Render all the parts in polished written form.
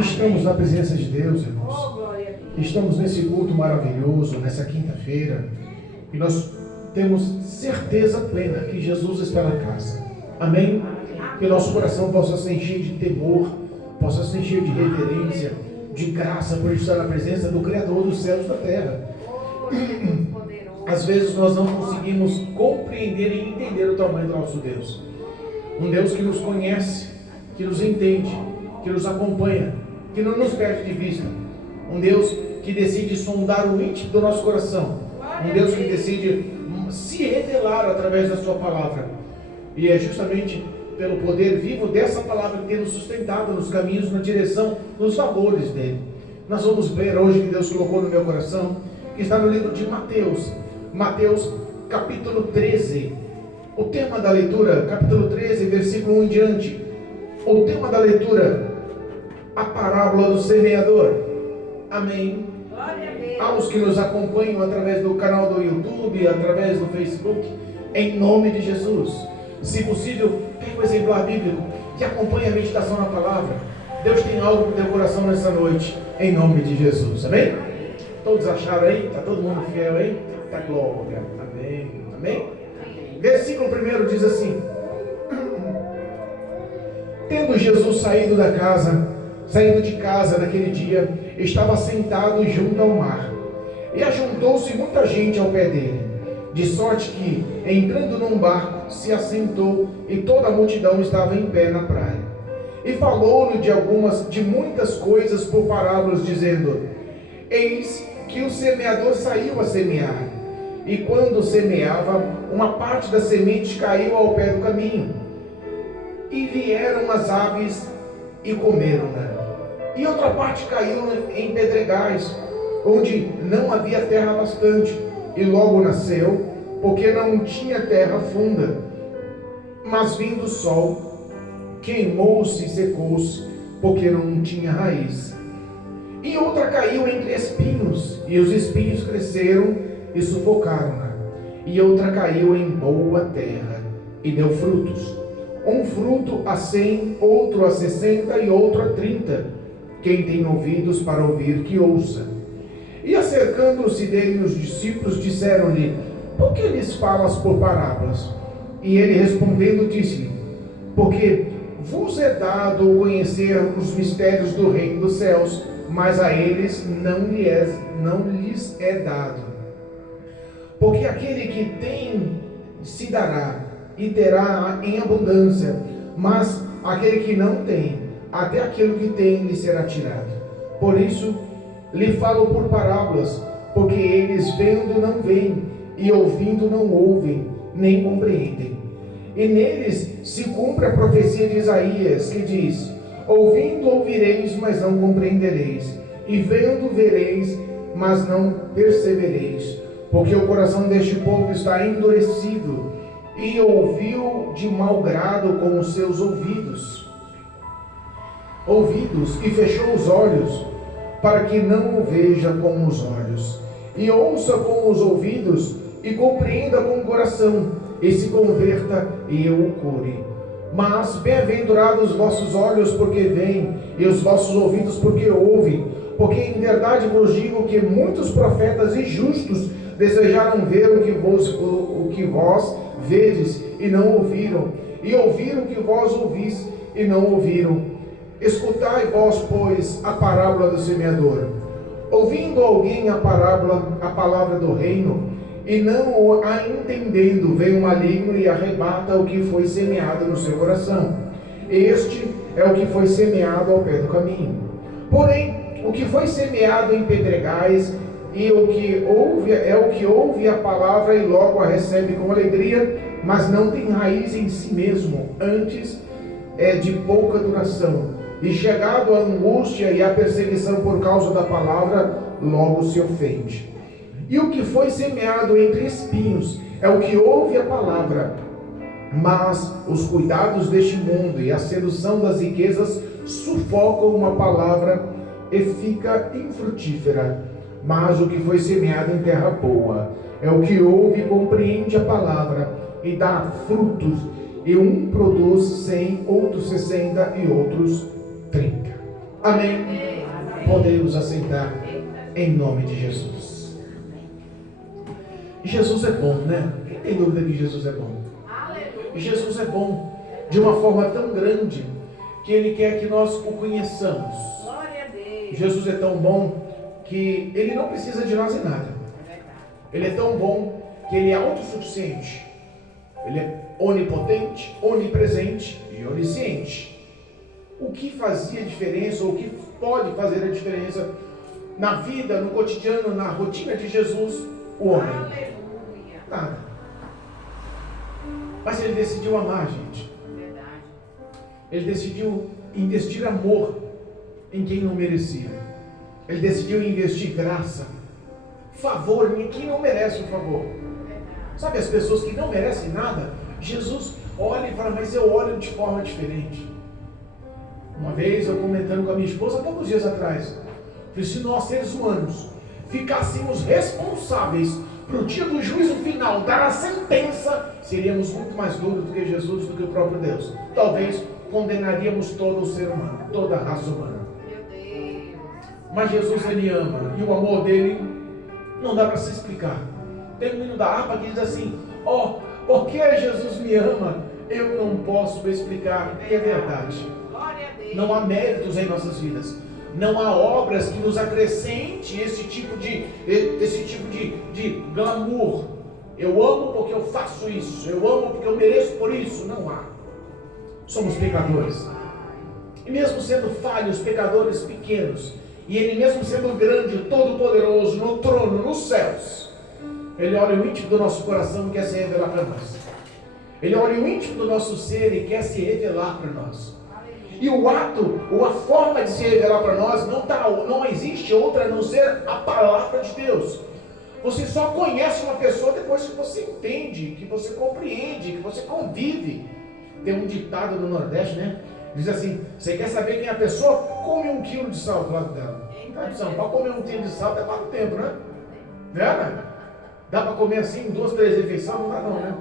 Estamos na presença de Deus, irmãos. Estamos nesse culto maravilhoso, nessa quinta-feira, e nós temos certeza plena que Jesus está na casa. Amém? Que nosso coração possa se encher de temor, possa se encher de reverência, de graça por estar na presença do Criador dos céus e da terra. Às vezes nós não conseguimos compreender e entender o tamanho do nosso Deus. Um Deus que nos conhece, que nos entende, que nos acompanha, que não nos perde de vista. Um Deus que decide sondar o íntimo do nosso coração. Um Deus que decide se revelar através da sua palavra. E é justamente pelo poder vivo dessa palavra que tem nos sustentado nos caminhos, na direção, nos favores dele. Nós vamos ver hoje que Deus colocou no meu coração, que está no livro de Mateus. Mateus capítulo 13. O tema da leitura, capítulo 13, versículo 1 em diante. O tema da leitura, a parábola do semeador. Amém. Aos que nos acompanham através do canal do YouTube, através do Facebook, em nome de Jesus. Se possível, pega o exemplar bíblico que acompanha a meditação na palavra. Deus tem algo para o teu coração nessa noite, em nome de Jesus. Amém? Todos acharam aí? Está todo mundo fiel aí? Está glória. Amém. Amém? Versículo 1 diz assim: Tendo Jesus saído de casa naquele dia, estava sentado junto ao mar, e ajuntou-se muita gente ao pé dele, de sorte que, entrando num barco, se assentou, e toda a multidão estava em pé na praia. E falou-lhe de muitas coisas por parábolas, dizendo: Eis que o semeador saiu a semear, e quando semeava, uma parte da semente caiu ao pé do caminho, e vieram as aves e comeram-na. E outra parte caiu em pedregais, onde não havia terra bastante, e logo nasceu, porque não tinha terra funda. Mas vindo o sol, queimou-se e secou-se, porque não tinha raiz. E outra caiu entre espinhos, e os espinhos cresceram e sufocaram-na. E outra caiu em boa terra, e deu frutos. Um fruto a 100, outro a 60 e outro a 30. Quem tem ouvidos para ouvir, que ouça. E acercando-se dele os discípulos, disseram-lhe: Por que lhes falas por parábolas? E ele respondendo disse-lhe: Porque vos é dado conhecer os mistérios do reino dos céus, mas a eles não lhes é dado. Porque aquele que tem se dará e terá em abundância, mas aquele que não tem, até aquilo que tem lhe será tirado. Por isso lhe falo por parábolas, porque eles vendo não veem, e ouvindo não ouvem, nem compreendem. E neles se cumpre a profecia de Isaías, que diz: Ouvindo ouvireis, mas não compreendereis, e vendo vereis, mas não percebereis, porque o coração deste povo está endurecido, e ouviu de mau grado com os seus ouvidos, e fechou os olhos, para que não o veja com os olhos, e ouça com os ouvidos, e compreenda com o coração, e se converta, e eu o cure. Mas bem-aventurados os vossos olhos, porque veem, e os vossos ouvidos, porque ouvem. Porque em verdade vos digo que muitos profetas e justos desejaram ver o que vós vedes, e não ouviram, e ouviram o que vós ouvis, e não ouviram. Escutai vós, pois, a parábola do semeador. Ouvindo alguém a palavra do reino, e não a entendendo, vem o maligno e arrebata o que foi semeado no seu coração. Este é o que foi semeado ao pé do caminho. Porém, o que foi semeado em pedregais, e o que ouve a palavra e logo a recebe com alegria, mas não tem raiz em si mesmo, antes é de pouca duração. E chegado à angústia e à perseguição por causa da palavra, logo se ofende. E o que foi semeado entre espinhos é o que ouve a palavra, mas os cuidados deste mundo e a sedução das riquezas sufocam uma palavra e fica infrutífera. Mas o que foi semeado em terra boa é o que ouve e compreende a palavra e dá frutos, e um produz 100, outros 60 e outros 30. Amém? Podemos assentar em nome de Jesus. Jesus é bom, né? Quem tem dúvida que Jesus é bom? Jesus é bom de uma forma tão grande que Ele quer que nós o conheçamos. Jesus é tão bom que Ele não precisa de nós em nada. Ele é tão bom que Ele é autossuficiente. Ele é onipotente, onipresente e onisciente. O que fazia diferença, ou o que pode fazer a diferença na vida, no cotidiano, na rotina de Jesus, o homem? Nada. Mas Ele decidiu amar a gente. Ele decidiu investir amor em quem não merecia. Ele decidiu investir graça, favor em quem não merece o favor. Sabe, as pessoas que não merecem nada, Jesus olha e fala, mas eu olho de forma diferente. Uma vez eu comentando com a minha esposa, há poucos dias atrás, falei, se nós seres humanos ficássemos responsáveis para o dia do juízo final, dar a sentença, seríamos muito mais duros do que Jesus, do que o próprio Deus. Talvez condenaríamos todo o ser humano, toda a raça humana. Mas Jesus, Ele ama, e o amor dele não dá para se explicar. Tem um hino da harpa que diz assim, porque Jesus me ama, eu não posso explicar. E é verdade. Não há méritos em nossas vidas. Não há obras que nos acrescente esse tipo de glamour. Eu amo porque eu faço isso. Eu amo porque eu mereço por isso. Não há. Somos pecadores. E mesmo sendo falhos, pecadores pequenos, e Ele mesmo sendo grande, todo-poderoso, no trono, nos céus, Ele olha o íntimo do nosso coração e quer se revelar para nós. Ele olha o íntimo do nosso ser e quer se revelar para nós. E o ato, ou a forma de se revelar para nós, não existe outra a não ser a palavra de Deus. Você só conhece uma pessoa depois que você entende, que você compreende, que você convive. Tem um ditado no Nordeste, né? Diz assim, você quer saber quem é a pessoa? Come 1 quilo de sal do lado dela. Para comer 1 quilo de sal dá para tempo, né? Né? Dá para comer assim 2, 3 refeições? Não dá não, né?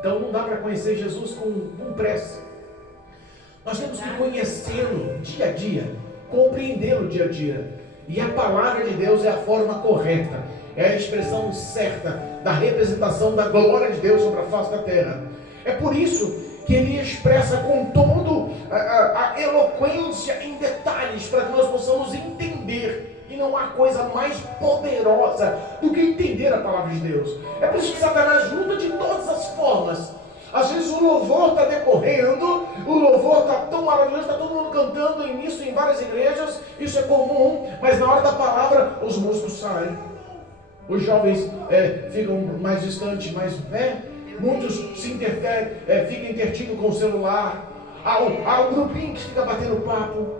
Então não dá para conhecer Jesus com pressa. Nós temos que conhecê-lo dia a dia, compreendê-lo dia a dia. E a palavra de Deus é a forma correta, é a expressão certa da representação da glória de Deus sobre a face da terra. É por isso que Ele expressa com toda a eloquência em detalhes, para que nós possamos entender. E não há coisa mais poderosa do que entender a palavra de Deus. É por isso que Satanás luta de todas as formas. Às vezes o louvor está decorrendo, o louvor está tão maravilhoso, está todo mundo cantando nisso em várias igrejas, isso é comum, mas na hora da palavra os músicos saem. Os jovens ficam mais distantes, muitos se interferem, ficam intertidos com o celular. Há um grupinho que fica batendo papo.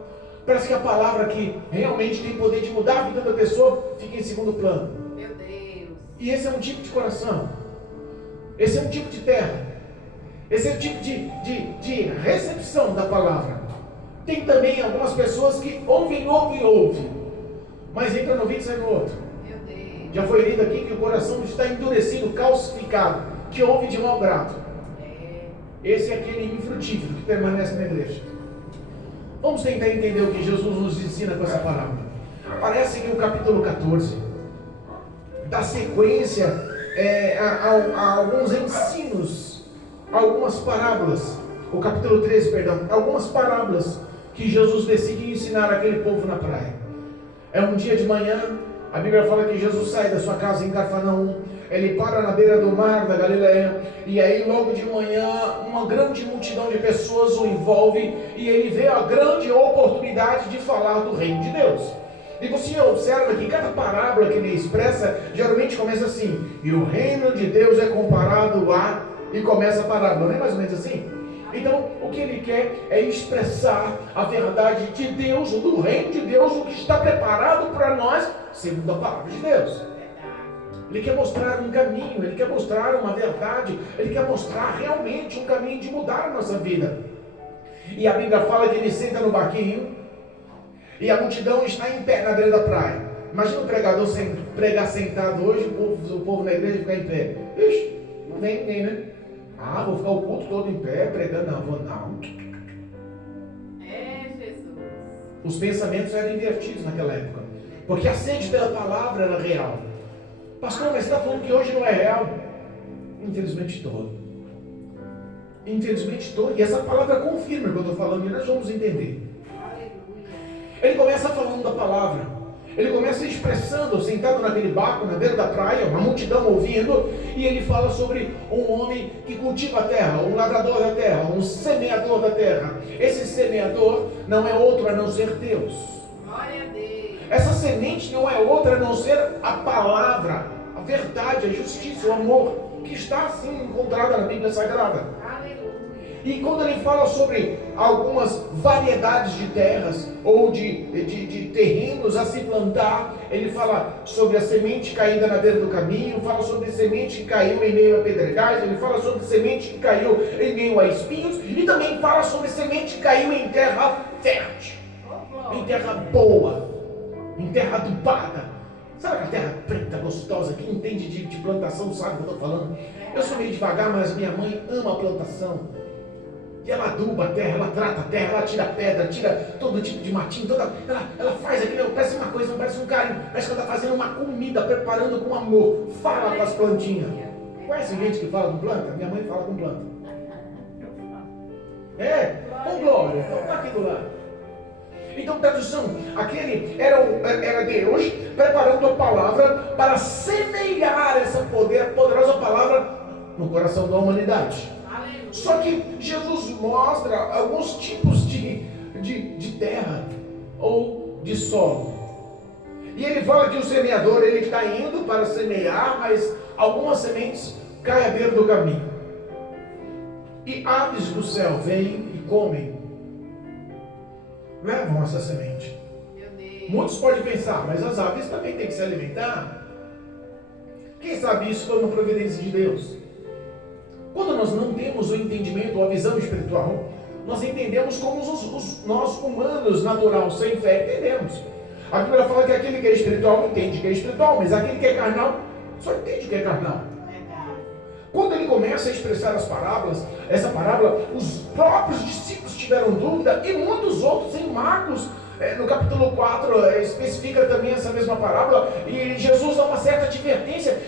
Parece que a palavra que realmente tem poder de mudar a vida da pessoa fica em segundo plano. Meu Deus. E esse é um tipo de coração. Esse é um tipo de terra. Esse é o tipo de recepção da palavra. Tem também algumas pessoas que ouvem, mas entra no ouvido e sai no outro. Meu Deus. Já foi lido aqui que o coração está endurecido, calcificado, que ouve de mau grado. Esse é aquele infrutífero que permanece na igreja. Vamos tentar entender o que Jesus nos ensina com essa palavra. Parece que o capítulo 14 dá sequência a alguns ensinos, algumas parábolas. O capítulo 13, perdão, algumas parábolas que Jesus decide ensinar aquele povo na praia. É um dia de manhã, a Bíblia fala que Jesus sai da sua casa em Cafarnaum, ele para na beira do mar da Galileia, e aí logo de manhã uma grande multidão de pessoas o envolve, e ele vê a grande oportunidade de falar do reino de Deus. E você observa que cada parábola que ele expressa, geralmente começa assim, e o reino de Deus é comparado a, e começa a parábola, não é mais ou menos assim? Então, o que ele quer é expressar a verdade de Deus, do reino de Deus, o que está preparado para nós, segundo a palavra de Deus. Ele quer mostrar um caminho, ele quer mostrar uma verdade, ele quer mostrar realmente um caminho de mudar a nossa vida. E a Bíblia fala que ele senta no barquinho, e a multidão está em pé na beira da praia. Imagina um pregador pregar sentado hoje, o povo na igreja ficar em pé. Ixi, não vem ninguém, né? Vou ficar o culto todo em pé, pregando. Não, vou não. Jesus. Os pensamentos eram invertidos naquela época, porque a sede pela palavra era real. Pastor, mas você está falando que hoje não é real? Infelizmente estou. Infelizmente estou. E essa palavra confirma o que eu estou falando, e nós vamos entender. Ele começa falando da palavra. Ele começa expressando, sentado naquele barco, na beira da praia, uma multidão ouvindo, e ele fala sobre um homem que cultiva a terra, um lavrador da terra, um semeador da terra. Esse semeador não é outro a não ser Deus. Glória a Deus. Essa semente não é outra a não ser a palavra, a verdade, a justiça, o amor, que está assim encontrada na Bíblia Sagrada. E quando ele fala sobre algumas variedades de terras ou de terrenos a se plantar, ele fala sobre a semente caída na beira do caminho, fala sobre a semente que caiu em meio a pedregais, ele fala sobre a semente que caiu em meio a espinhos, e também fala sobre a semente que caiu em terra fértil, em terra boa, em terra adubada. Sabe aquela terra preta, gostosa? Quem entende de plantação sabe o que eu estou falando. Eu sou meio devagar, mas minha mãe ama a plantação. E ela aduba a terra, ela trata a terra, ela tira pedra, tira todo tipo de matinho, ela faz aquilo, parece uma coisa, parece um carinho, parece que ela está fazendo uma comida, preparando com amor. Fala com as plantinhas. Conhece gente que fala com planta? Minha mãe fala com planta. Com glória, então está aqui do lado. Então, tradução, aquele era Deus preparando a palavra para semear essa poderosa palavra no coração da humanidade. Só que Jesus mostra alguns tipos de terra ou de solo. E ele fala que o semeador ele está indo para semear, mas algumas sementes caem à beira do caminho. E aves do céu vêm e comem. Levam essa semente. Muitos podem pensar, mas as aves também têm que se alimentar. Quem sabe isso foi uma providência de Deus? Quando nós não temos o entendimento ou a visão espiritual, nós entendemos como nós humanos natural, sem fé, entendemos. A Bíblia fala que aquele que é espiritual entende que é espiritual, mas aquele que é carnal só entende que é carnal. Quando ele começa a expressar as parábolas, essa parábola, os próprios discípulos tiveram dúvida e muitos outros em Marcos, no capítulo 4, especifica também essa mesma parábola, e Jesus dá uma certa advertência.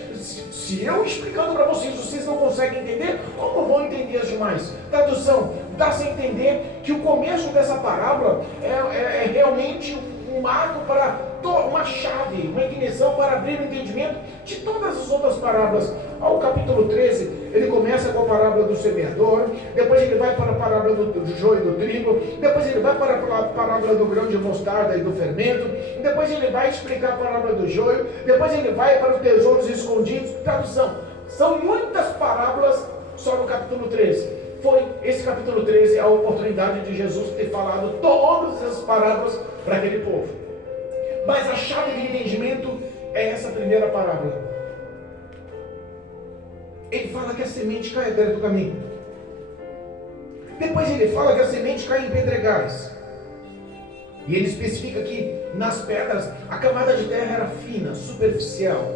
Se eu explicando para vocês não conseguem entender, como vão entender as demais? Tradução, dá-se a entender que o começo dessa parábola é realmente um marco para uma chave, uma ignição para abrir o entendimento de todas as outras parábolas. Ao capítulo 13, ele começa com a parábola do semeador, depois ele vai para a parábola do joio e do trigo, depois ele vai para a parábola do grão de mostarda e do fermento, depois ele vai explicar a parábola do joio, depois ele vai para os tesouros escondidos. Tradução, são muitas parábolas só no capítulo 13. Foi esse capítulo 13 a oportunidade de Jesus ter falado todas essas parábolas para aquele povo. Mas a chave de entendimento é essa primeira parábola. Ele fala que a semente cai à beira do caminho. Depois ele fala que a semente cai em pedregais. E ele especifica que nas pedras a camada de terra era fina, superficial.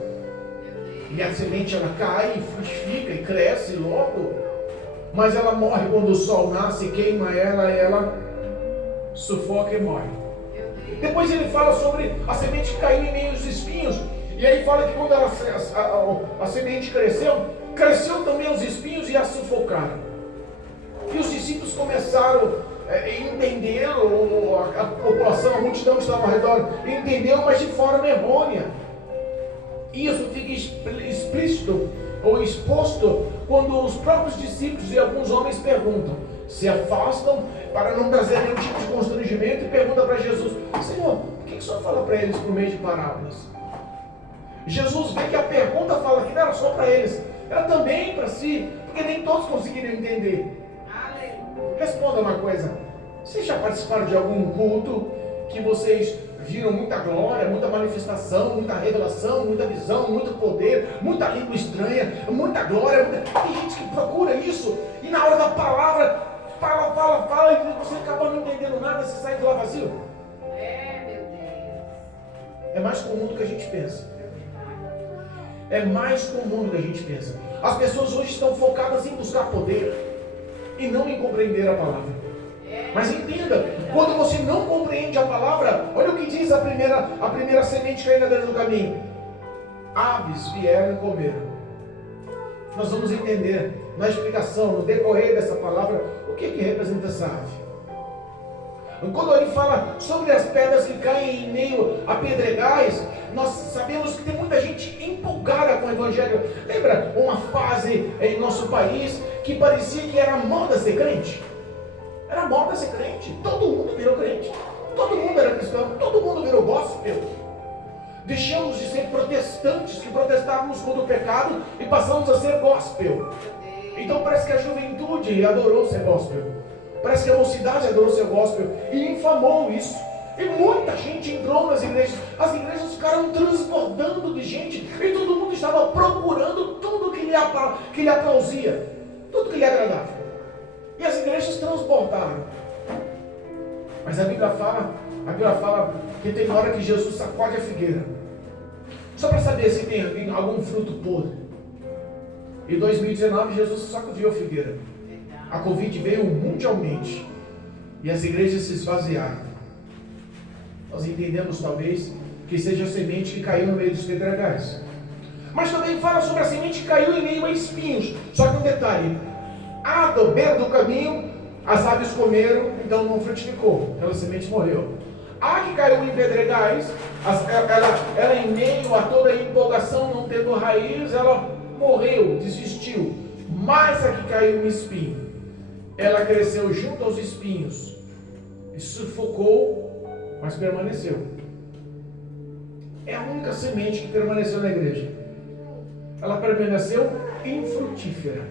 E a semente ela cai e frutifica e cresce logo. Mas ela morre quando o sol nasce, queima ela e ela sufoca e morre. Depois ele fala sobre a semente que caiu em meio aos espinhos. E aí fala que quando a semente cresceu também os espinhos e a sufocaram. E os discípulos começaram a entender, a população, a multidão que estava ao redor, entendeu, mas de forma errônea. Isso fica explícito ou exposto quando os próprios discípulos e alguns homens perguntam, se afastam para não trazer nenhum tipo de constrangimento e perguntam para Jesus: Senhor, por que o Senhor fala para eles por meio de parábolas? Jesus vê que a pergunta fala que não era só para eles, era também para si, porque nem todos conseguiram entender. Responda uma coisa: vocês já participaram de algum culto que vocês viram muita glória, muita manifestação, muita revelação, muita visão, muito poder, muita língua estranha, muita glória? Tem gente que procura isso e na hora da palavra fala e você acaba não entendendo nada, você sai de lá vazio. Meu Deus. É mais comum do que a gente pensa. É mais comum do que a gente pensa. As pessoas hoje estão focadas em buscar poder e não em compreender a palavra. Mas entenda, Quando você não compreende a palavra, olha o que diz a primeira semente caída dentro do caminho. Aves vieram e comeram. Nós vamos entender na explicação, no decorrer dessa palavra, o que representa essa ave. Quando ele fala sobre as pedras que caem em meio a pedregais, nós sabemos que tem muita gente empolgada com o Evangelho. Lembra uma fase em nosso país que parecia que era moda ser crente? Era moda ser crente. Todo mundo virou crente. Todo mundo era cristão. Todo mundo virou gospel. Deixamos de ser protestantes, que protestávamos contra o pecado, e passamos a ser gospel. Então parece que a juventude adorou ser gospel. Parece que a mocidade adorou ser gospel e infamou isso. E muita gente entrou nas igrejas. As igrejas ficaram transbordando de gente. E todo mundo estava procurando tudo que lhe aplauzia. Tudo que lhe agradava. E as igrejas transbordaram. Mas a Bíblia fala que tem hora que Jesus sacode a figueira. Só para saber se tem algum fruto podre. Em 2019 Jesus sacudiu a figueira. A Covid veio mundialmente e as igrejas se esvaziaram. Nós entendemos talvez que seja a semente que caiu no meio dos pedregais. Mas também fala sobre a semente que caiu em meio a espinhos. Só que um detalhe: à beira do caminho, as aves comeram, então não frutificou. Aquela semente morreu. A que caiu em pedregais, ela em meio a toda a empolgação, não tendo raiz, ela morreu, desistiu. Mas a que caiu em espinho, ela cresceu junto aos espinhos e sufocou, mas permaneceu. É a única semente que permaneceu na igreja. Ela permaneceu infrutífera.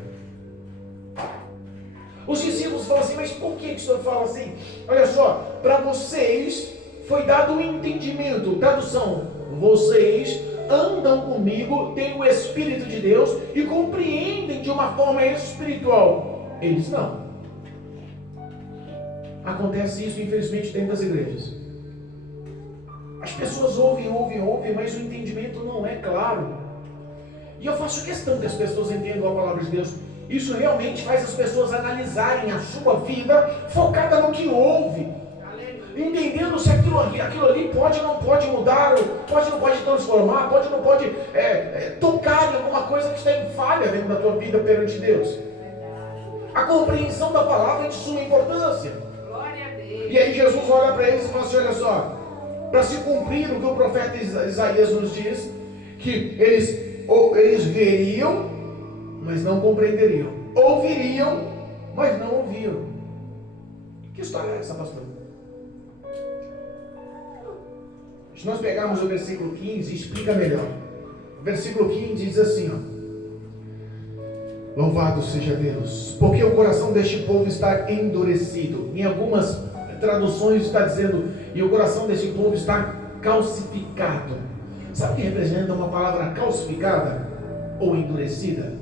Os discípulos falam assim: mas por que o Senhor fala assim? Olha só, para vocês foi dado um entendimento. Tradução: vocês andam comigo, têm o Espírito de Deus e compreendem de uma forma espiritual. Eles não. Acontece isso, infelizmente, dentro das igrejas. As pessoas ouvem, mas o entendimento não é claro. E eu faço questão que as pessoas entendam a palavra de Deus. Isso realmente faz as pessoas analisarem a sua vida focada no que ouve, entendendo se aquilo ali pode ou não pode mudar, pode ou não pode transformar, pode ou não pode tocar em alguma coisa que está em falha dentro da tua vida perante Deus. A compreensão da palavra é de suma importância. E aí Jesus olha para eles e fala assim: olha só, para se cumprir o que o profeta Isaías nos diz, que eles veriam, mas não compreenderiam, ouviriam, mas não ouviram. Que história é essa, pastor? Se nós pegarmos o versículo 15, explica melhor. O versículo 15 diz assim, ó: louvado seja Deus, porque o coração deste povo está endurecido. Em algumas traduções está dizendo: e o coração deste povo está calcificado. Sabe o que representa uma palavra calcificada ou endurecida?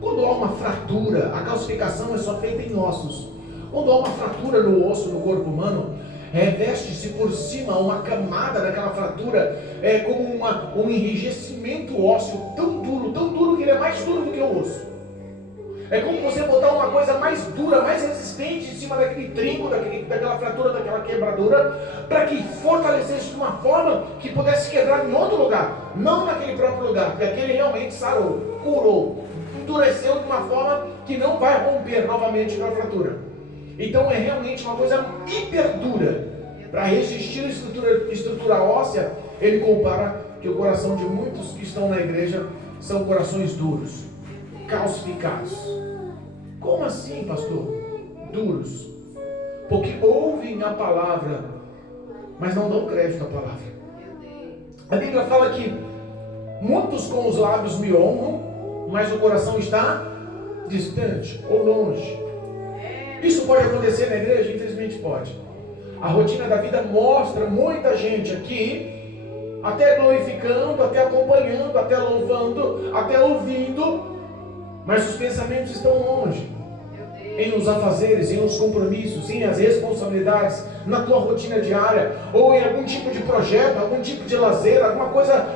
Quando há uma fratura, a calcificação é só feita em ossos. Quando há uma fratura no osso no corpo humano, reveste-se por cima uma camada daquela fratura, como um enrijecimento ósseo tão duro que ele é mais duro do que o osso. É como você botar uma coisa mais dura, mais resistente em cima daquele trinco, daquela fratura, daquela quebradura, para que fortalecesse de uma forma que pudesse quebrar em outro lugar, não naquele próprio lugar, porque aquele realmente sarou, curou, endureceu de uma forma que não vai romper novamente com a fratura. Então é realmente uma coisa hiper dura. Para resistir à estrutura óssea, ele compara que o coração de muitos que estão na igreja são corações duros, calcificados. Como assim, pastor? Duros. Porque ouvem a palavra, mas não dão crédito à palavra. A Bíblia fala que muitos com os lábios me honram, mas o coração está distante ou longe. Isso pode acontecer na igreja? Infelizmente pode. A rotina da vida mostra muita gente aqui, até glorificando, até acompanhando, até louvando, até ouvindo, mas os pensamentos estão longe. Em os afazeres, em os compromissos, em as responsabilidades, na tua rotina diária, ou em algum tipo de projeto, algum tipo de lazer, alguma coisa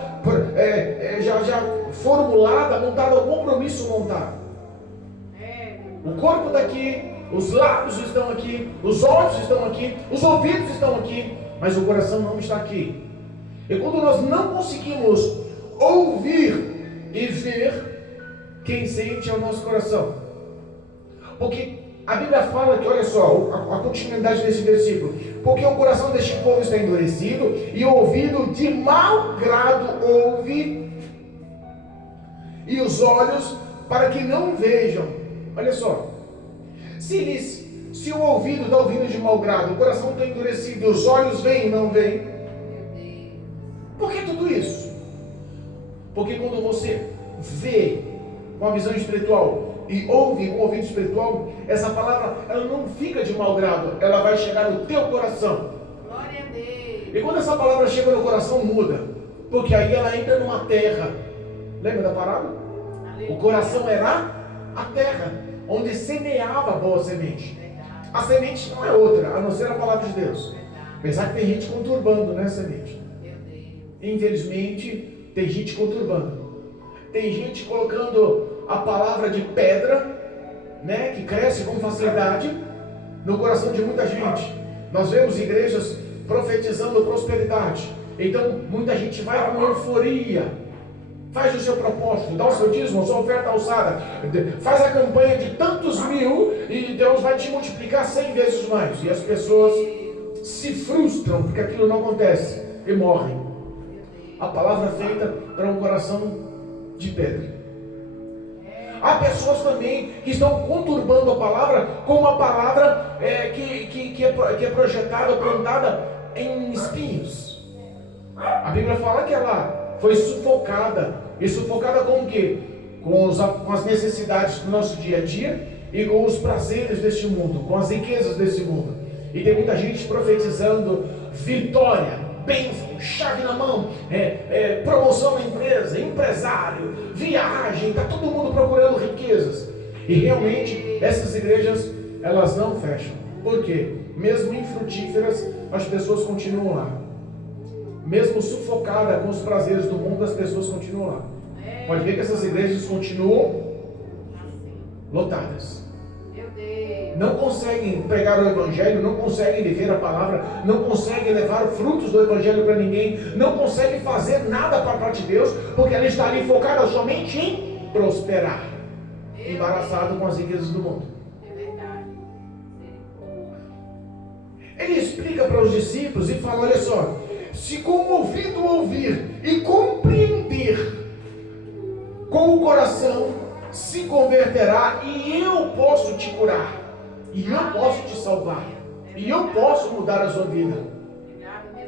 já formulada, montada, algum compromisso montado. O corpo daqui, os lábios estão aqui, os olhos estão aqui, os ouvidos estão aqui, mas o coração não está aqui. E quando nós não conseguimos ouvir e ver, quem sente é o nosso coração. Porque a Bíblia fala que, olha só, a continuidade desse versículo, porque o coração deste povo está endurecido e o ouvido de mau grado ouve, e os olhos para que não vejam. Olha só, se o ouvido está ouvindo de mau grado, o coração está endurecido e os olhos veem e não veem, por que tudo isso? Porque quando você vê com a visão espiritual e ouve com o ouvido espiritual, essa palavra ela não fica de mau grado, ela vai chegar no teu coração. Glória a Deus. E quando essa palavra chega no coração, muda, porque aí ela entra numa terra. Lembra da parábola? O coração era a terra onde semeava a boa semente. A semente não é outra, a não ser a palavra de Deus. Apesar que tem gente conturbando, né, semente? Infelizmente, tem gente conturbando. Tem gente colocando a palavra de pedra, né, que cresce com facilidade, no coração de muita gente. Nós vemos igrejas profetizando prosperidade. Então, muita gente vai com euforia. Faz o seu propósito, dá o seu dízimo, a sua oferta alçada, faz a campanha de tantos mil e Deus vai te multiplicar 100 vezes mais. E as pessoas se frustram porque aquilo não acontece e morrem. A palavra feita para um coração de pedra. Há pessoas também que estão conturbando a palavra com uma palavra que é projetada, plantada em espinhos. A Bíblia fala que ela foi sufocada. E sufocada com o quê? Com as necessidades do nosso dia a dia e com os prazeres deste mundo, com as riquezas deste mundo. E tem muita gente profetizando vitória, bênção, chave na mão, promoção na empresa, empresário, viagem, está todo mundo procurando riquezas. E realmente essas igrejas, elas não fecham. Por quê? Mesmo infrutíferas, as pessoas continuam lá. Mesmo sufocada com os prazeres do mundo, as pessoas continuam lá. Pode ver que essas igrejas continuam lotadas. Não conseguem pregar o Evangelho, não conseguem viver a palavra, não conseguem levar frutos do Evangelho para ninguém, não conseguem fazer nada para a parte de Deus, porque ela está ali focada somente em prosperar, embaraçado com as riquezas do mundo. Ele explica para os discípulos e fala, olha só, se com o ouvido ouvir e compreender, com o coração se converterá e eu posso te curar, e eu posso te salvar, e eu posso mudar a sua vida.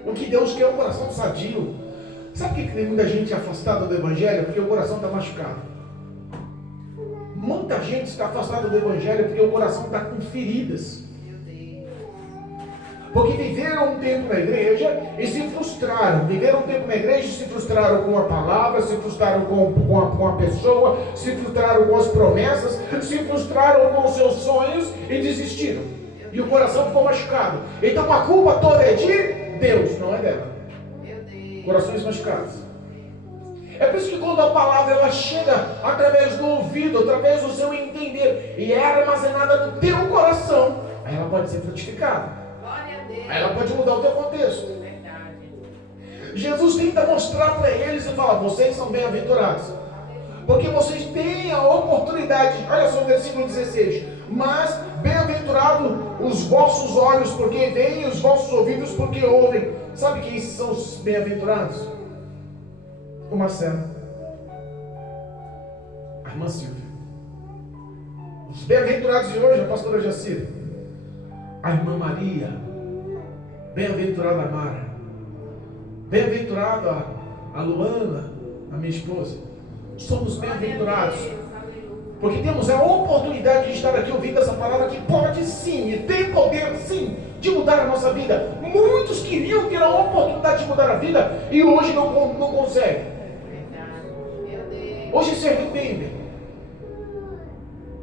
O que Deus quer é um coração sadio. Sabe por que tem muita gente afastada do Evangelho? Porque o coração está machucado. Muita gente está afastada do Evangelho porque o coração está com feridas. Porque viveram um tempo na igreja e se frustraram. Viveram um tempo na igreja e se frustraram com a palavra, se frustraram com a pessoa, se frustraram com as promessas, se frustraram com os seus sonhos e desistiram. E o coração ficou machucado. Então a culpa toda é de Deus, não é dela. Corações machucados. É por isso que quando a palavra ela chega através do ouvido, através do seu entender, e é armazenada no teu coração, aí ela pode ser frutificada. Aí ela pode mudar o teu contexto. Jesus tenta mostrar para eles e fala, vocês são bem-aventurados, porque vocês têm a oportunidade. Olha só o versículo 16. Mas bem-aventurado os vossos olhos porque veem, e os vossos ouvidos porque ouvem. Sabe quem são os bem-aventurados? O Marcelo, a irmã Silvia. Os bem-aventurados de hoje, a pastora Jacira, a irmã Maria, bem-aventurada a Mara, bem-aventurada a Luana, a minha esposa. Somos bem-aventurados, porque temos a oportunidade de estar aqui ouvindo essa palavra que pode sim, e tem poder sim, de mudar a nossa vida. Muitos queriam ter a oportunidade de mudar a vida e hoje não conseguem. Hoje se arrependem.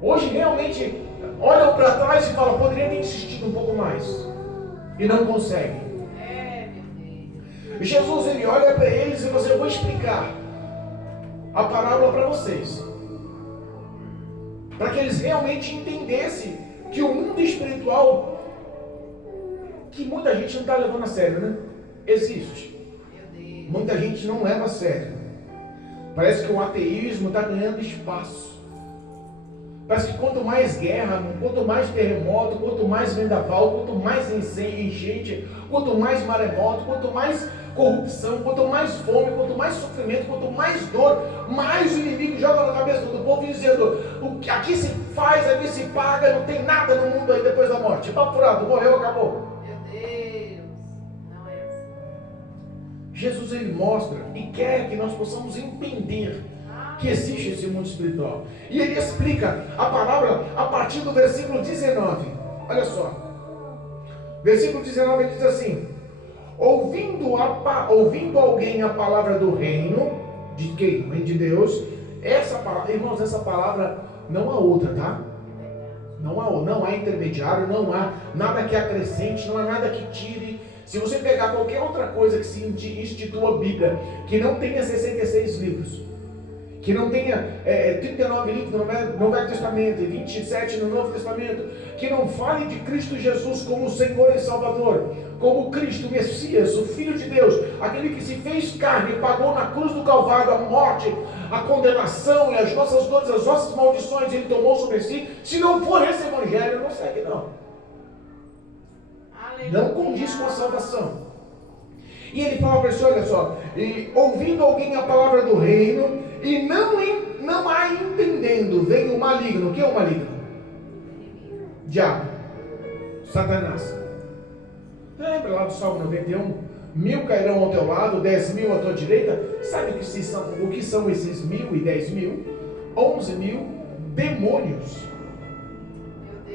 Hoje realmente olham para trás e falam, poderia ter insistido um pouco mais. E não conseguem. Jesus ele olha para eles e eu vou explicar a parábola para vocês, para que eles realmente entendessem que o mundo espiritual, que muita gente não está levando a sério, né? Existe. Muita gente não leva a sério. Parece que o ateísmo está ganhando espaço. Parece que quanto mais guerra, quanto mais terremoto, quanto mais vendaval, quanto mais enchente, quanto mais maremoto, quanto mais corrupção, quanto mais fome, quanto mais sofrimento, quanto mais dor, mais o inimigo joga na cabeça do povo dizendo: o que aqui se faz, aqui se paga, não tem nada no mundo aí depois da morte. Papo furado, morreu, acabou. Meu Deus, não é assim. Jesus, ele mostra e quer que nós possamos entender que existe esse mundo espiritual. E ele explica a palavra a partir do versículo 19. Olha só. Versículo 19 diz assim: ouvindo alguém a palavra do reino, de quem? O reino de Deus. Essa palavra, irmãos, essa palavra não há outra, tá? Não há intermediário, não há nada que acrescente, não há nada que tire. Se você pegar qualquer outra coisa que se institua a Bíblia, que não tenha 66 livros, que não tenha 39 livros no Velho Testamento e 27 no Novo Testamento, que não fale de Cristo Jesus como Senhor e Salvador, como Cristo, Messias, o Filho de Deus, aquele que se fez carne e pagou na cruz do Calvário a morte, a condenação e as nossas dores, as nossas maldições, ele tomou sobre si. Se não for esse evangelho, não segue não. Não condiz com a salvação. E ele fala para você, olha só, ouvindo alguém a palavra do reino, e não há entendendo, vem o maligno. O que é o maligno? Diabo, Satanás. Você lembra lá do Salmo 91? 1000 cairão ao teu lado, 10.000 à tua direita. Sabe o que são esses 1000 e 10.000? 11.000 demônios.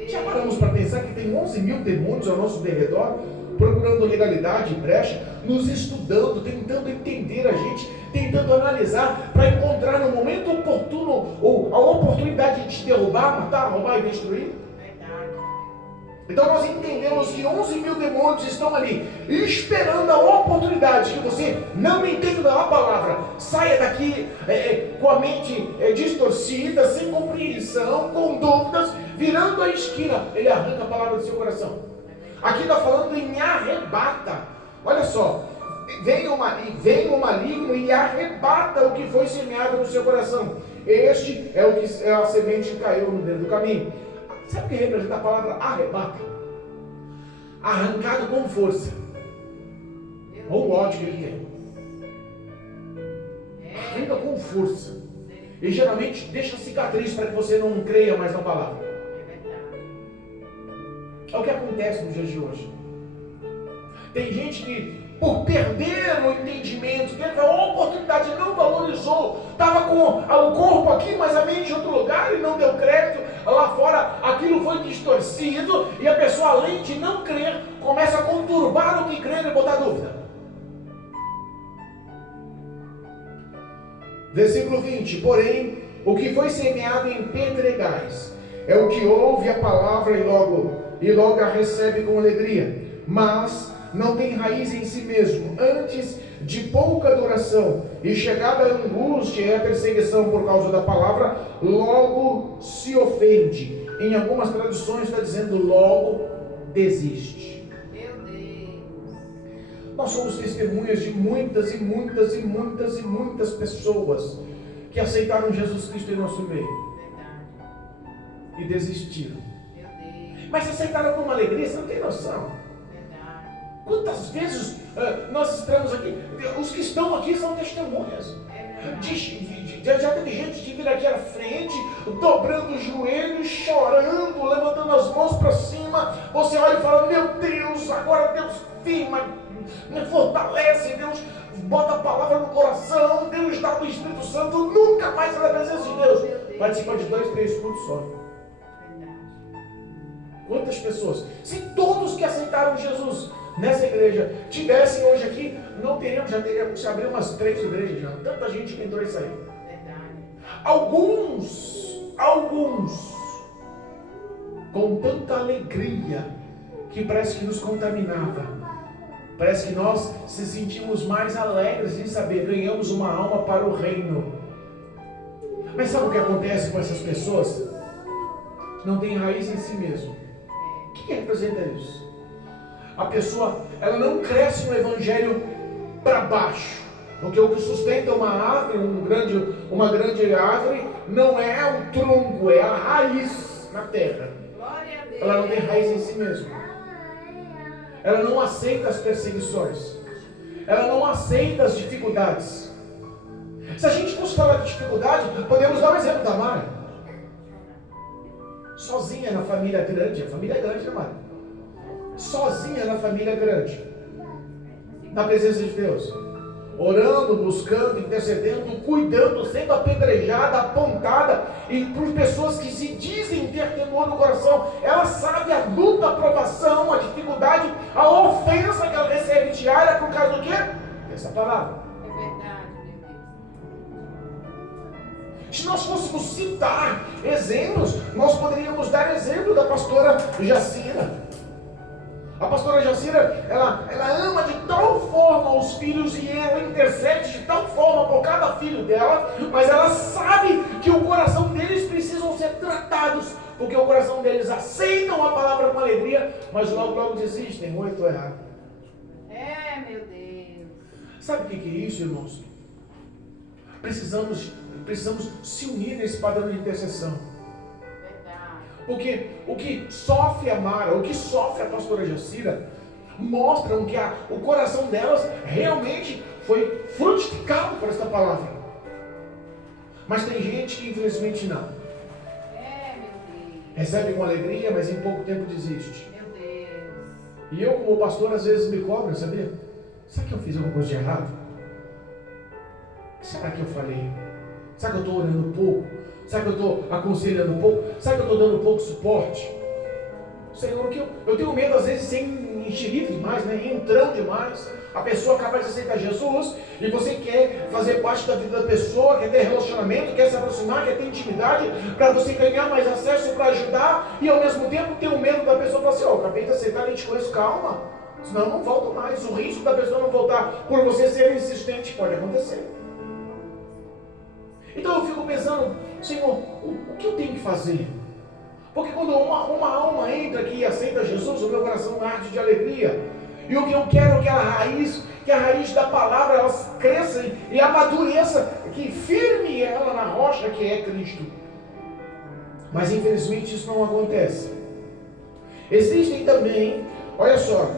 Já paramos para pensar que tem 11.000 demônios ao nosso derredor, procurando legalidade, brecha, nos estudando, tentando entender a gente, tentando analisar, para encontrar no momento oportuno, ou a oportunidade de te derrubar, matar, roubar e destruir. Então nós entendemos que 11.000 demônios estão ali, esperando a oportunidade que você não entenda a palavra, saia daqui com a mente distorcida, sem compreensão, com dúvidas, virando a esquina, ele arranca a palavra do seu coração. Aqui está falando em arrebata. Olha só, vem o maligno e arrebata o que foi semeado no seu coração. Este é o que é a semente que caiu no meio do caminho. Sabe o que representa a palavra arrebata? Arrancado com força. Olha o ódio que ele tem. Arranca com força. E geralmente deixa cicatriz para que você não creia mais na palavra. É o que acontece nos dias de hoje. Tem gente que, por perder o entendimento, teve a oportunidade, não valorizou, estava com o corpo aqui, mas a mente em outro lugar e não deu crédito. Lá fora aquilo foi distorcido e a pessoa, além de não crer, começa a conturbar o que crer e botar dúvida. Versículo 20: porém, o que foi semeado em pedregais é o que ouve a palavra e logo a recebe com alegria, mas não tem raiz em si mesmo, antes de pouca duração, e chegada a angústia e a perseguição por causa da palavra, logo se ofende. Em algumas traduções está dizendo logo desiste. Meu Deus. Nós somos testemunhas de muitas e muitas e muitas e muitas pessoas que aceitaram Jesus Cristo em nosso meio. Verdade. E desistiram. Meu Deus. Mas aceitaram com uma alegria, você não tem noção. Verdade. Quantas vezes nós estamos aqui, os que estão aqui são testemunhas. Já teve gente de vir aqui à frente, dobrando os joelhos, chorando, levantando as mãos para cima. Você olha e fala: meu Deus, agora Deus firma, me fortalece, Deus bota a palavra no coração, Deus dá do Espírito Santo, nunca mais na presença de Deus. Participa de 2, 3 cultos só. Quantas pessoas? Se todos que aceitaram Jesus nessa igreja tivessem hoje aqui, já teríamos que se abrir umas 3 igrejas já. Tanta gente que entrou e saiu. Alguns, com tanta alegria, que parece que nos contaminava. Parece que nós se sentimos mais alegres em saber, ganhamos uma alma para o reino. Mas sabe o que acontece com essas pessoas? Não tem raiz em si mesmo. que representa isso? A pessoa, ela não cresce no evangelho para baixo, porque o que sustenta uma árvore, uma grande árvore, não é o tronco, é a raiz na terra. Glória a Deus. Ela não tem raiz em si mesma. Ela não aceita as perseguições. Ela não aceita as dificuldades. Se a gente fosse falar de dificuldade, podemos dar um exemplo da Mara. Sozinha na família grande, a família é grande, né, Mara? Sozinha na família grande, na presença de Deus, orando, buscando, intercedendo, cuidando, sendo apedrejada, apontada, e por pessoas que se dizem ter temor no coração. Ela sabe a luta, a provação, a dificuldade, a ofensa que ela recebe diária por causa do quê? Dessa palavra. É verdade, meu Deus. Se nós fôssemos citar exemplos, nós poderíamos dar exemplo da pastora Jacira. A pastora Jacira, ela ama de tal forma os filhos e ela intercede de tal forma por cada filho dela, mas ela sabe que o coração deles precisam ser tratados, porque o coração deles aceitam a palavra com alegria, mas logo desistem. Ou eu estou errado? É, meu Deus. Sabe o que é isso, irmãos? Precisamos se unir nesse padrão de intercessão. Porque o que sofre a Mara, o que sofre a pastora Jacira, mostram que o coração delas realmente foi frutificado por esta palavra. Mas tem gente que infelizmente não. É, meu Deus. Recebe com alegria, mas em pouco tempo desiste. Meu Deus. E eu, como pastor, às vezes me cobro, sabia? Será que eu fiz alguma coisa de errado? O que será que eu falei? Será que eu estou orando pouco? Será que eu estou aconselhando pouco? Será que eu estou dando pouco suporte? Senhor, eu tenho medo às vezes de ser enxerido demais, né? Entrão demais. A pessoa acaba de aceitar Jesus e você quer fazer parte da vida da pessoa, quer ter relacionamento, quer se aproximar, quer ter intimidade, para você ganhar mais acesso, para ajudar, e ao mesmo tempo ter o medo da pessoa falar assim: ó, acabei de aceitar, nem te conheço, calma, senão eu não volto mais. O risco da pessoa não voltar por você ser insistente pode acontecer. Então eu fico pensando: Senhor, o que eu tenho que fazer? Porque quando uma alma entra aqui e aceita Jesus, o meu coração arde de alegria. E o que eu quero é que a raiz da palavra ela cresça e amadureça, que firme ela na rocha que é Cristo. Mas infelizmente isso não acontece. Existem também, olha só,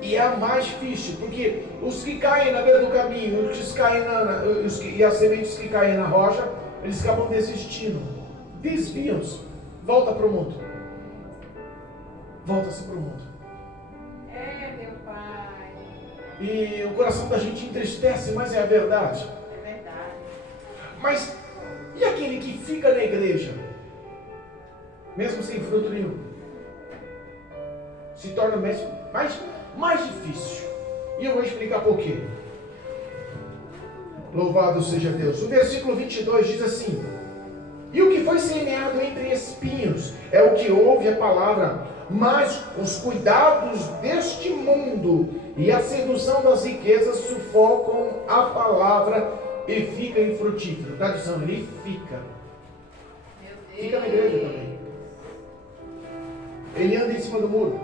e é a mais difícil, porque os que caem na beira do caminho, os que caem e as sementes que caem na rocha, eles acabam desistindo, desviam-se, volta para o mundo, volta-se para o mundo. É, meu Pai. E o coração da gente entristece, mas é a verdade. É verdade. Mas e aquele que fica na igreja, mesmo sem fruto nenhum? Se torna mais difícil. E eu vou explicar por quê. Louvado seja Deus. O versículo 22 diz assim: e o que foi semeado entre espinhos é o que ouve a palavra, mas os cuidados deste mundo e a sedução das riquezas sufocam a palavra e fica infrutífero. Tradução: ele fica. Meu Deus. Fica na igreja também. Ele anda em cima do muro.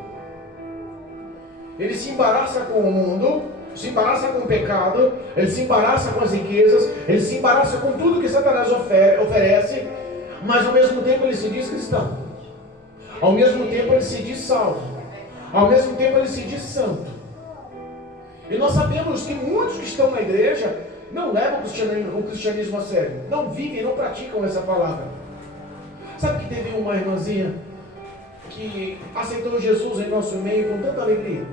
Ele se embaraça com o mundo, se embaraça com o pecado, ele se embaraça com as riquezas, ele se embaraça com tudo que Satanás oferece, mas ao mesmo tempo ele se diz cristão, ao mesmo tempo ele se diz salvo, ao mesmo tempo ele se diz santo. E nós sabemos que muitos que estão na igreja não levam o cristianismo a sério, não vivem, não praticam essa palavra. Sabe que teve uma irmãzinha que aceitou Jesus em nosso meio com tanta alegria,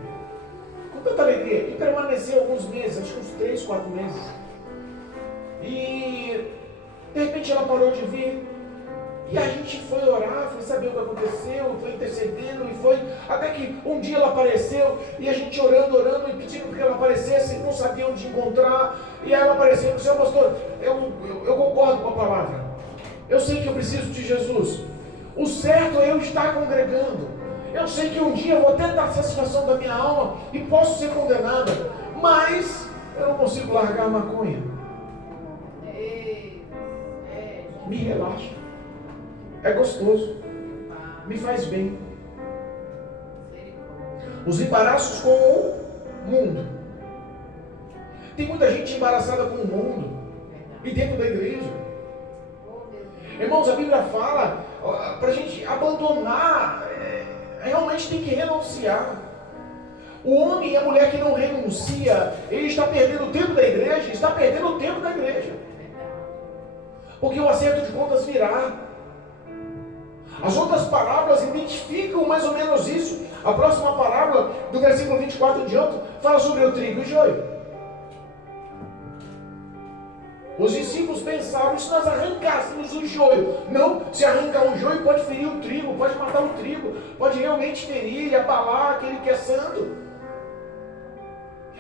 e permaneceu alguns meses, acho que uns 3, 4 meses, e de repente ela parou de vir, e a gente foi orar, foi saber o que aconteceu, foi intercedendo, e foi até que um dia ela apareceu, e a gente orando e pedindo que ela aparecesse, não sabia onde encontrar, e ela apareceu e disse: seu pastor, eu concordo com a palavra, eu sei que eu preciso de Jesus, o certo é eu estar congregando. Eu sei que um dia eu vou até dar satisfação da minha alma e posso ser condenada, mas eu não consigo largar a maconha. Me relaxa. É gostoso. Me faz bem. Os embaraços com o mundo. Tem muita gente embaraçada com o mundo e dentro da igreja. Irmãos, a Bíblia fala para a gente abandonar, realmente tem que renunciar. O homem e a mulher que não renuncia, ele está perdendo o tempo da igreja, está perdendo o tempo da igreja. Porque o acerto de contas virá. As outras parábolas identificam mais ou menos isso. A próxima parábola, do versículo 24 em diante, fala sobre o trigo e o joio. Os discípulos pensavam, se nós arrancássemos o joio. Não, se arrancar o joio pode ferir o trigo, pode matar o trigo, pode realmente ferir e abalar aquele que é santo.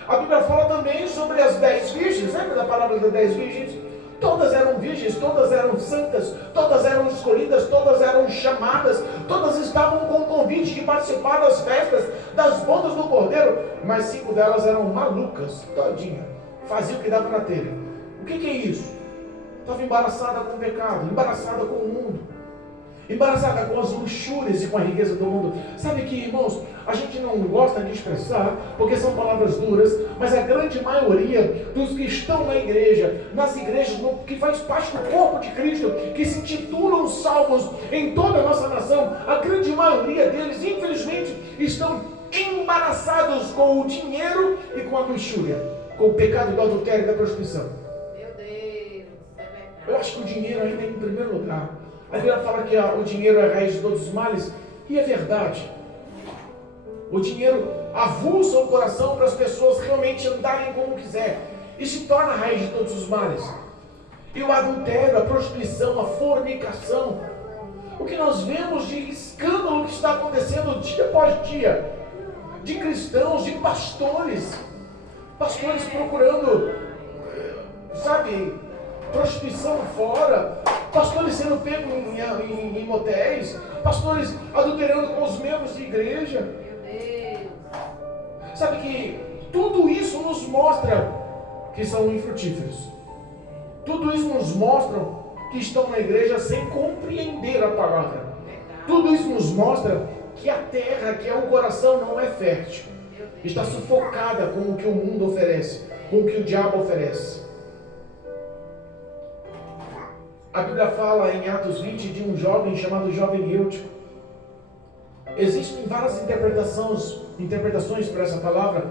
A Bíblia fala também sobre as 10 virgens. Lembra da parábola das 10 virgens? Todas eram virgens, todas eram santas, todas eram escolhidas, todas eram chamadas, todas estavam com o convite de participar das festas, das bodas do Cordeiro, mas 5 delas eram malucas, todinha, faziam o que dava na telha. O que é isso? Estava embaraçada com o pecado, embaraçada com o mundo, embaraçada com as luxúrias e com a riqueza do mundo. Sabe que, irmãos, a gente não gosta de expressar, porque são palavras duras, mas a grande maioria dos que estão na igreja, nas igrejas, que faz parte do corpo de Cristo, que se intitulam salvos em toda a nossa nação, a grande maioria deles, infelizmente, estão embaraçados com o dinheiro e com a luxúria, com o pecado do adultério e da prostituição. Meu Deus, é verdade. Eu acho que o dinheiro ainda é em primeiro lugar. A Bíblia fala que o dinheiro é a raiz de todos os males, e é verdade. O dinheiro avulsa o coração para as pessoas realmente andarem como quiser, e se torna a raiz de todos os males. E o adultério, a prostituição, a fornicação, o que nós vemos de escândalo que está acontecendo dia após dia, de cristãos, de pastores procurando, sabe, prostituição fora, pastores sendo pegos em motéis, pastores adulterando com os membros de igreja. Meu Deus. Sabe que tudo isso nos mostra que são infrutíferos. Tudo isso nos mostra que estão na igreja sem compreender a palavra. Tudo isso nos mostra que a terra, que é o coração, não é fértil. Está sufocada com o que o mundo oferece, com o que o diabo oferece. A Bíblia fala em Atos 20 de um jovem chamado jovem Eutico. Existem várias interpretações para essa palavra,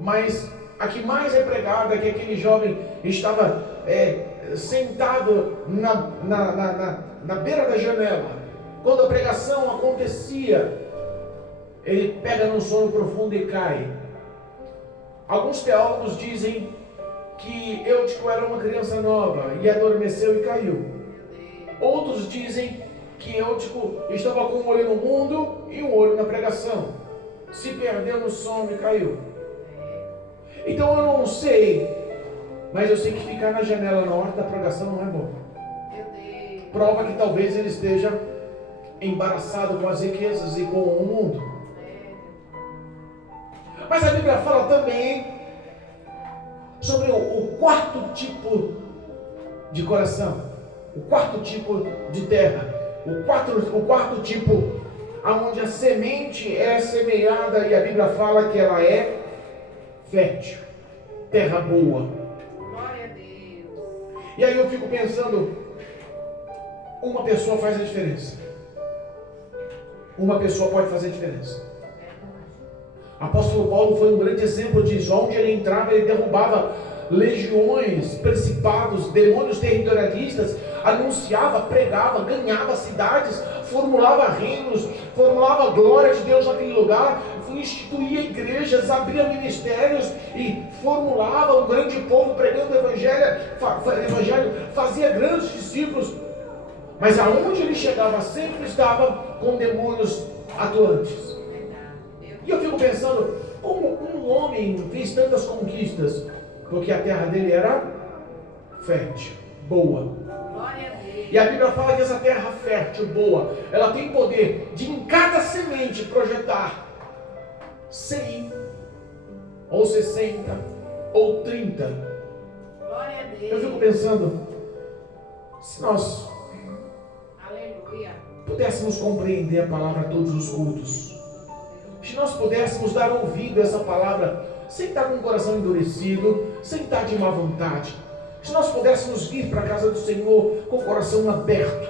mas a que mais é pregada é que aquele jovem estava sentado na beira da janela. Quando a pregação acontecia, ele pega num sono profundo e cai. Alguns teólogos dizem que Eutico era uma criança nova e adormeceu e caiu. Outros dizem que Eutico estava com um olho no mundo e um olho na pregação. Se perdeu no sono e caiu. Então eu não sei, mas eu sei que ficar na janela na hora da pregação não é bom. Prova que talvez ele esteja embaraçado com as riquezas e com o mundo. Mas a Bíblia fala também sobre o quarto tipo de coração, o quarto tipo de terra, o quarto tipo onde a semente é semeada, e a Bíblia fala que ela é fértil, terra boa. Glória a Deus. E aí eu fico pensando, uma pessoa faz a diferença. Uma pessoa pode fazer a diferença. Apóstolo Paulo foi um grande exemplo disso. Onde ele entrava, ele derrubava legiões, principados, demônios territorialistas, anunciava, pregava, ganhava cidades, formulava reinos, formulava a glória de Deus naquele lugar, instituía igrejas, abria ministérios e formulava um grande povo pregando o evangelho, fazia grandes discípulos. Mas aonde ele chegava, sempre estava com demônios atuantes. E eu fico pensando, como um homem fez tantas conquistas? Porque a terra dele era fértil, boa. Glória a Deus. E a Bíblia fala que essa terra fértil, boa, ela tem poder de em cada semente projetar 100, ou 60, ou 30. Glória a Deus. Eu fico pensando, se nós Aleluia. pudéssemos compreender a palavra a todos os cultos, se nós pudéssemos dar ouvido a essa palavra, sem estar com o coração endurecido, sem estar de má vontade. Se nós pudéssemos vir para a casa do Senhor com o coração aberto,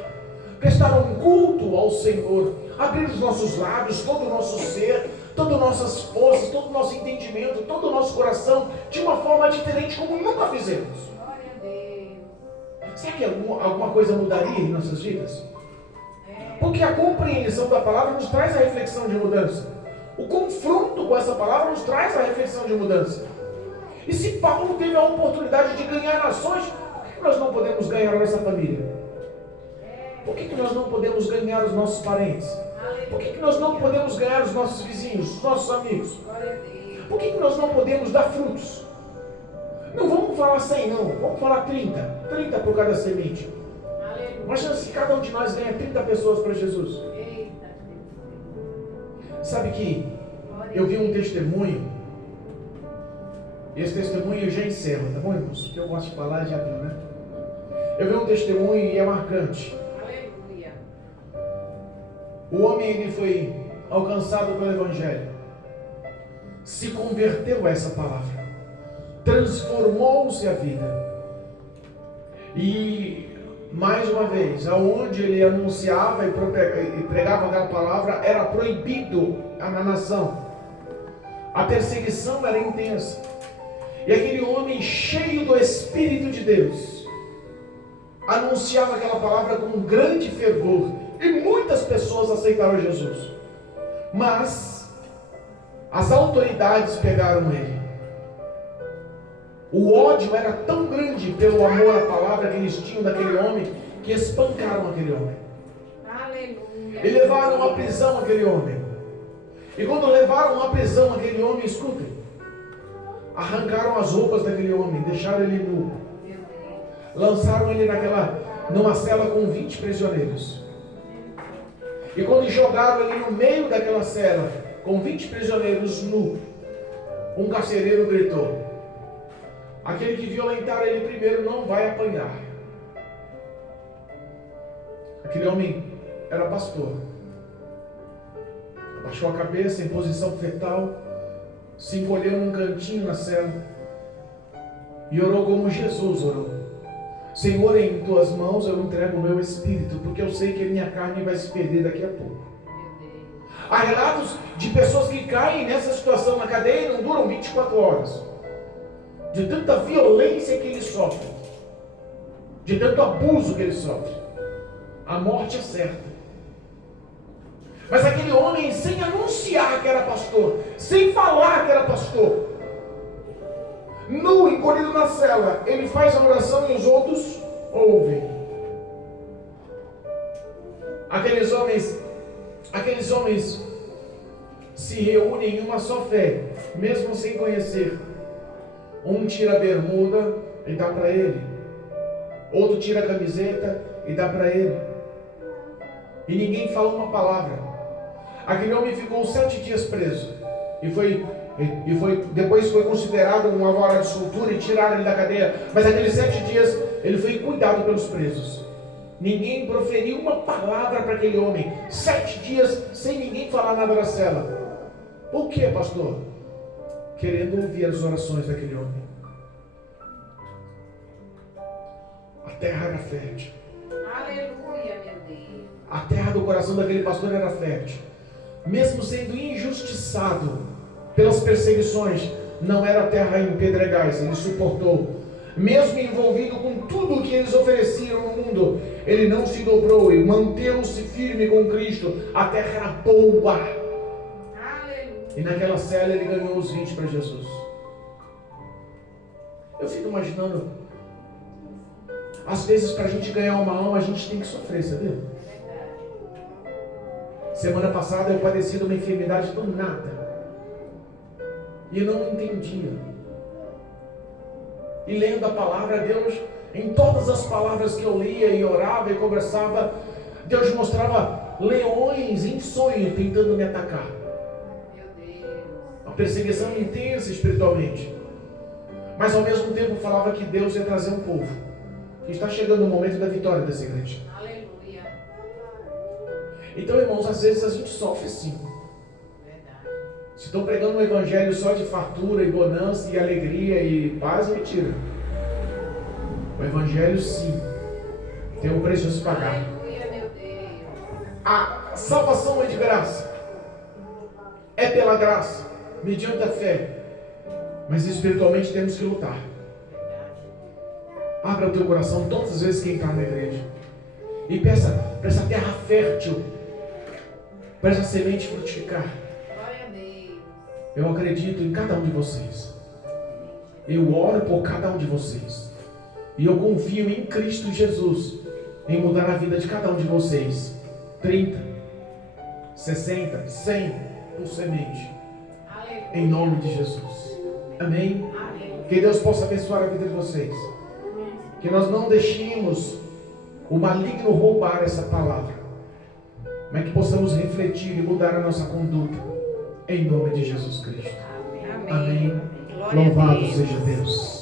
prestar um culto ao Senhor, abrir os nossos lábios, todo o nosso ser, todas as nossas forças, todo o nosso entendimento, todo o nosso coração, de uma forma diferente, como nunca fizemos. Glória a Deus. Será que alguma coisa mudaria em nossas vidas? Porque a compreensão da palavra nos traz a reflexão de mudança. O confronto com essa palavra nos traz a reflexão de mudança. E se Paulo teve a oportunidade de ganhar nações, por que nós não podemos ganhar a nossa família? Por que nós não podemos ganhar os nossos parentes? Por que nós não podemos ganhar os nossos vizinhos, os nossos amigos? Glória a Deus. Por que nós não podemos dar frutos? Não vamos falar 100 não, vamos falar 30. 30 por cada semente. Aleluia. Imagina se cada um de nós ganha 30 pessoas para Jesus. Eita. Sabe que Glória eu a vi Deus. um testemunho, e esse testemunho eu já encerro, tá bom, irmãos? Porque eu gosto de falar já viu, né? Eu vi um testemunho e é marcante. Aleluia. O homem ele foi alcançado pelo Evangelho, se converteu a essa palavra, transformou-se a vida. E mais uma vez, aonde ele anunciava e pregava aquela palavra, era proibido na nação. A perseguição era intensa. E aquele homem cheio do Espírito de Deus anunciava aquela palavra com um grande fervor. E muitas pessoas aceitaram Jesus. Mas as autoridades pegaram ele. O ódio era tão grande pelo amor à palavra que eles tinham daquele homem, que espancaram aquele homem. Aleluia. E levaram à prisão aquele homem. E quando levaram à prisão aquele homem, escutem, arrancaram as roupas daquele homem, deixaram ele nu, Meu Deus. lançaram ele numa cela com 20 prisioneiros. E quando jogaram ele no meio daquela cela, com 20 prisioneiros nu, um carcereiro gritou: aquele que violentar ele primeiro não vai apanhar. Aquele homem era pastor. Abaixou a cabeça em posição fetal, se encolheu num cantinho na cela e orou como Jesus orou: Senhor, em tuas mãos eu entrego o meu espírito, porque eu sei que a minha carne vai se perder daqui a pouco. Meu Deus. Há relatos de pessoas que caem nessa situação na cadeia e não duram 24 horas. De tanta violência que eles sofrem, de tanto abuso que eles sofrem, a morte é certa. Mas aquele homem, sem anunciar que era pastor, sem falar que era pastor, nu, encolhido na cela, ele faz a oração e os outros ouvem. Aqueles homens se reúnem em uma só fé, mesmo sem conhecer. Um tira a bermuda e dá para ele, outro tira a camiseta e dá para ele, e ninguém fala uma palavra. Aquele homem ficou 7 dias preso depois foi considerado uma vara de soltura e tiraram ele da cadeia. Mas aqueles 7 dias ele foi cuidado pelos presos. Ninguém proferiu uma palavra para aquele homem. 7 dias sem ninguém falar nada na cela. Por quê, pastor? Querendo ouvir as orações daquele homem. A terra era fértil. Aleluia, meu Deus. A terra do coração daquele pastor era fértil. Mesmo sendo injustiçado pelas perseguições, não era terra em pedregais, ele suportou. Mesmo envolvido com tudo o que eles ofereciam no mundo, ele não se dobrou e manteve-se firme com Cristo. A terra era boa. Aleluia. E naquela cela ele ganhou os 20 para Jesus. Eu fico imaginando, às vezes para a gente ganhar uma alma, a gente tem que sofrer, sabia? Semana passada eu padeci de uma enfermidade do nada. E eu não entendia. E lendo a palavra, Deus, em todas as palavras que eu lia e orava e conversava, Deus mostrava leões em sonho tentando me atacar. Meu Deus. Uma perseguição intensa espiritualmente. Mas ao mesmo tempo falava que Deus ia trazer um povo. Que está chegando o momento da vitória dessa igreja. Aleluia. Então, irmãos, às vezes a gente sofre sim. Verdade. Se estão pregando um evangelho só de fartura e bonança e alegria e paz, é mentira. O evangelho, sim, tem um preço a se pagar. Aleluia, meu Deus. A salvação é de graça. É pela graça, mediante a fé. Mas espiritualmente temos que lutar. Abra o teu coração todas as vezes que entrar na igreja. E peça para essa terra fértil, para essa semente frutificar. Glória a Deus. Eu acredito em cada um de vocês. Eu oro por cada um de vocês. E eu confio em Cristo Jesus, em mudar a vida de cada um de vocês. 30, 60, 100 por semente. Aleluia. Em nome de Jesus. Amém? Aleluia. Que Deus possa abençoar a vida de vocês. Que nós não deixemos o maligno roubar essa palavra, mas que possamos refletir e mudar a nossa conduta. Em nome de Jesus Cristo. Amém. Amém. Glória a Louvado Deus. seja Deus.